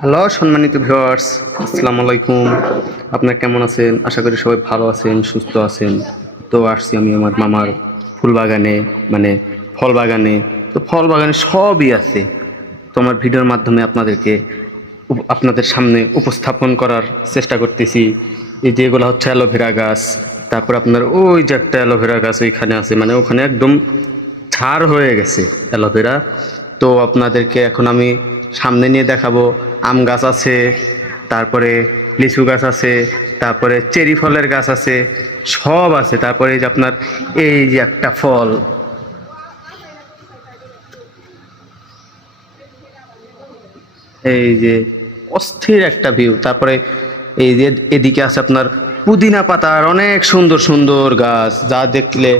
Hello, সম্মানিত viewers, আসসালামু আলাইকুম। আপনার কেমন আছেন? আশা করি সবাই ভালো আছেন, সুস্থ আছেন। তো আসছি আমি আমার মামার ফুল বাগানে মানে ফল বাগানে তো ফল বাগানে সবই আছে। তো আমার ভিডিওর মাধ্যমে আপনাদেরকে আপনাদের সামনে উপস্থাপন করার চেষ্টা করতেছি। এই যে এগুলো হচ্ছে অ্যালোভেরা গাছ, তারপর আপনার ওই যে একটা অ্যালোভেরা গাছ ওইখানে আছে। মানে ওখানে একদম ঝাড় হয়ে গেছে অ্যালোভেরা তো আপনাদেরকে এখন আমি সামনে নিয়ে দেখাবো। আম গাছ আছে, তারপরে লিচু গাছ আছে, তারপরে চেরি ফলের গাছ আছে, সব আছে। তারপরে যে আপনার, এই যে একটা ফল। এই যে অস্থির একটা ভিউ তারপরে এই যে এদিকে আছে আপনার পুদিনা পাতার অনেক সুন্দর সুন্দর গাছ, যা দেখলে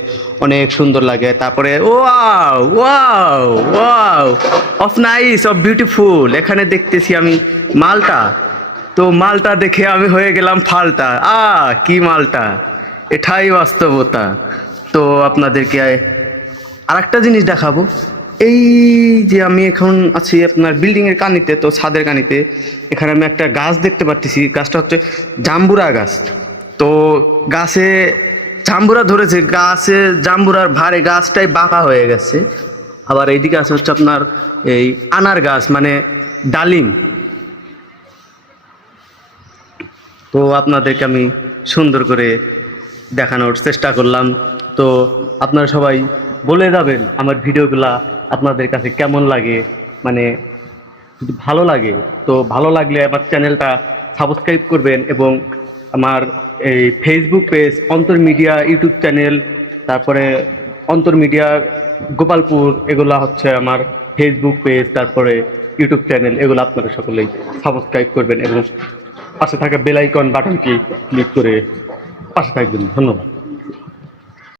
অনেক সুন্দর লাগে। তারপরে, wow wow wow of nice of beautiful এখানে দেখতেছি আমি মালটা। তো মালটা দেখে আমি হয়ে গেলাম ফালটা আ কি মালটা? এটাই বাস্তবতা। তো আপনাদেরকে আরেকটা জিনিস দেখাবো। এই যে আমি এখন আছি আপনার বিল্ডিং এর কানিতে, তো ছাদের কানিতে। এখানে আমি একটা গাছ দেখতে পাচ্ছি গাছটা হচ্ছে জাম্বুরা গাছ। তো গাছে জাম্বুরা ধরেছে, গাছে জাম্বুরার ভারে গাছটাই বাঁকা হয়ে গেছে। আবার এইদিকে আছে হচ্ছে আপনার এই আনার গাছ মানে ডালিম। তো আপনাদেরকে আমি সুন্দর করে দেখানোর চেষ্টা করলাম। তো আপনারা সবাই বলে যাবেন আমার ভিডিওগুলা আপনাদের কাছে কেমন লাগে মানে ভালো লাগে, তো ভালো লাগলে আমার চ্যানেলটা সাবস্ক্রাইব করবেন এবং আমার এই Facebook page Antar media YouTube channel তারপরে অন্তর মিডিয়া গোপালপুর এগুলা হচ্ছে আমার ফেসবুক পেজ তারপরে ইউটিউব চ্যানেল এগুলো আপনারা সকলেই সাবস্ক্রাইব করবেন এবং পাশে থাকা বেলাইকন বাটনটি ক্লিক করে পাশে থাকবেন। ধন্যবাদ।